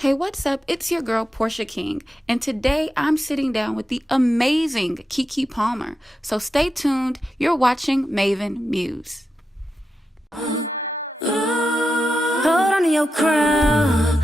Hey, what's up? It's your girl, Portia King, and today I'm sitting down with the amazing Keke Palmer. So stay tuned. You're watching Maven Muse. Hold on to your crown.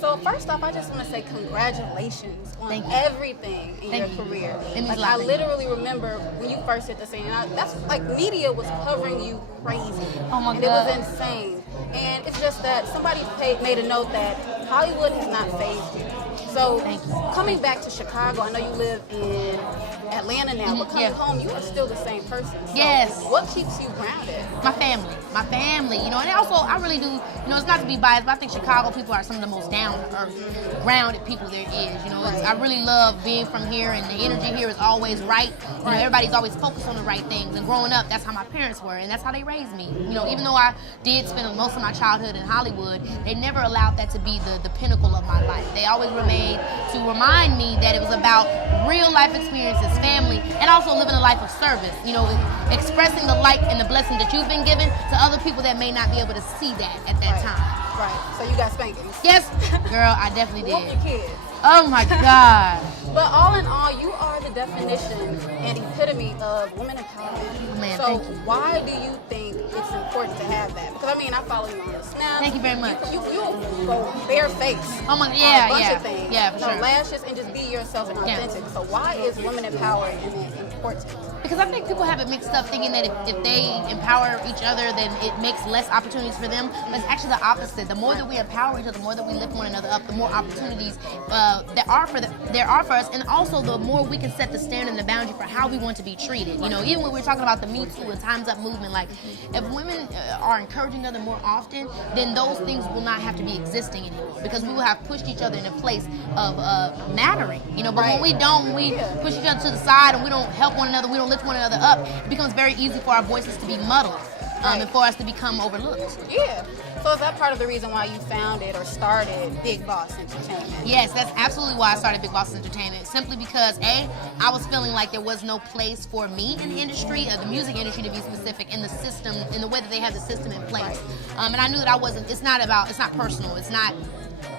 So first off, I just want to say congratulations on everything in your career. Like I literally remember when you first hit the scene. That's like media was covering you crazy. Oh my and God. It was insane. And it's just that somebody made a note that Hollywood has not phased you. So coming back to Chicago, I know you live in Atlanta now, but coming home, you are still the same person. So Yes. what keeps you grounded? My family, you know, and also I really do, you know, it's not to be biased, but I think Chicago people are some of the most down-to-earth, grounded people there is, you know. I really love being from here, and the energy here is always right. You know, everybody's always focused on the right things, and growing up, that's how my parents were, and that's how they raised me. You know, even though I did spend most of my childhood in Hollywood, they never allowed that to be the pinnacle of my life. They always remained to remind me that it was about real life experiences, family, and also living a life of service, you know, expressing the light and the blessing that you've been given to other people that may not be able to see that at that time. Right. So you got spankings. Yes, girl, I definitely Whoop did. your kids. Oh my God. But all in all, you are the definition and epitome of women empowerment. Man, so thank you. why do you think it's important to have that? Because I mean, I follow you on the Snap. Thank you very much. You go bare face. Oh my, on yeah, a bunch yeah. of things. Yeah, for no sure. lashes and just be yourself and authentic. So why is women empowered and important? Because I think people have it mixed up thinking that if they empower each other, then it makes less opportunities for them. But it's actually the opposite. The more that we empower each other, the more that we lift one another up, the more opportunities there are for us, and also the more we can set the standard and the boundary for how we want to be treated. You know, even when we're talking about the Me Too and Time's Up movement, like if women are encouraging each other more often, then those things will not have to be existing anymore, because we will have pushed each other in a place of mattering. You know, but when we don't, when we push each other to the side and we don't help one another, we don't lift one another up, it becomes very easy for our voices to be muddled and for us to become overlooked. Yeah. So is that part of the reason why you founded or started Big Boss Entertainment? Yes, that's absolutely why I started Big Boss Entertainment. Simply because, A, I was feeling like there was no place for me in the industry, the music industry to be specific, in the system, in the way that they have the system in place. And I knew that I wasn't, it's not personal, it's not,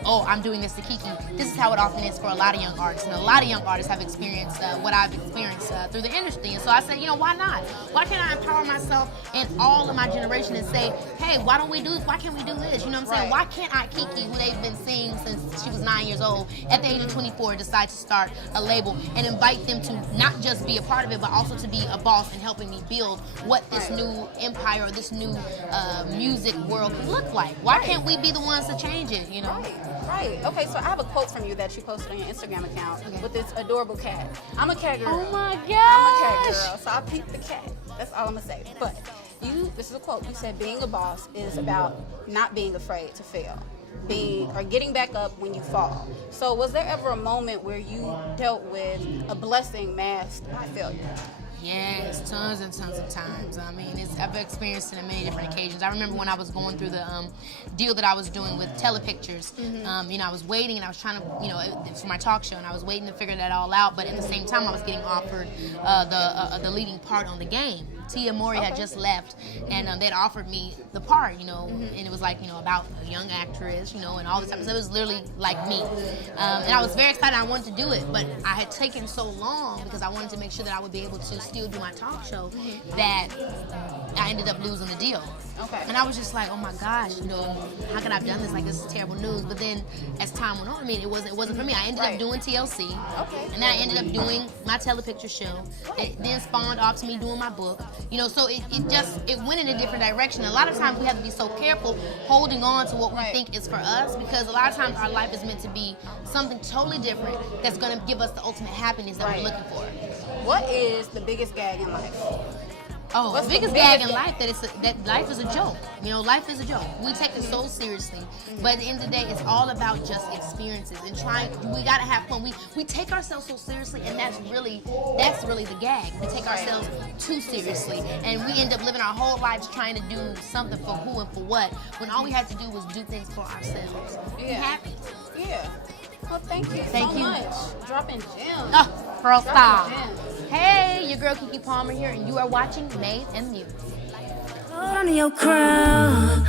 oh, I'm doing this to Keke. This is how it often is for a lot of young artists, and a lot of young artists have experienced what I've experienced through the industry. And so I said, you know, why not? Why can't I empower myself and all of my generation and say, hey, why don't we do this? Why can't we do this? You know what I'm saying? Why can't I, Keke, who they've been seeing since she was 9 years old, at the age of 24, decide to start a label and invite them to not just be a part of it, but also to be a boss and helping me build what this new empire or this new music world can look like? Why can't we be the ones to change it, you know? Right. Okay, so I have a quote from you that you posted on your Instagram account with this adorable cat. I'm a cat girl. Oh my gosh. I'm a cat girl, so I peep the cat. That's all I'm gonna say. But this is a quote. You said being a boss is about not being afraid to fail, getting back up when you fall. So was there ever a moment where you dealt with a blessing masked by failure? Yes, tons and tons of times. I mean, I've experienced it on many different occasions. I remember when I was going through the deal that I was doing with Telepictures. You know, I was waiting and I was trying to, you know, for my talk show, and I was waiting to figure that all out. But at the same time, I was getting offered the leading part on the game. Tia Mori had just left, and they'd offered me the part, you know, and it was like, you know, about a young actress, you know, and all this stuff. So it was literally like me. And I was very excited. I wanted to do it, but I had taken so long because I wanted to make sure that I would be able to still do my talk show that I ended up losing the deal. And I was just like, oh my gosh, you know, how could I have done this? Like, this is terrible news. But then as time went on, I mean, it wasn't for me. I ended up doing TLC, and then I ended up doing my Telepicture show. It then spawned off to me doing my book. You know, so it went in a different direction. A lot of times we have to be so careful holding on to what we think is for us, because a lot of times our life is meant to be something totally different that's going to give us the ultimate happiness that we're looking for. What is the biggest gag in life? Oh, the biggest gag in life that life is a joke. You know, life is a joke. We take it so seriously, but at the end of the day, it's all about just experiences and trying. We gotta have fun. We take ourselves so seriously, and that's really the gag. We take ourselves too seriously, and we end up living our whole lives trying to do something for who and for what, when all we had to do was do things for ourselves. Be happy. Yeah. Well, thank you so much. Dropping gems. Oh, girl style. Gems. Hey, your girl Keke Palmer here, and you are watching Maven Muse. Hold on to your crown.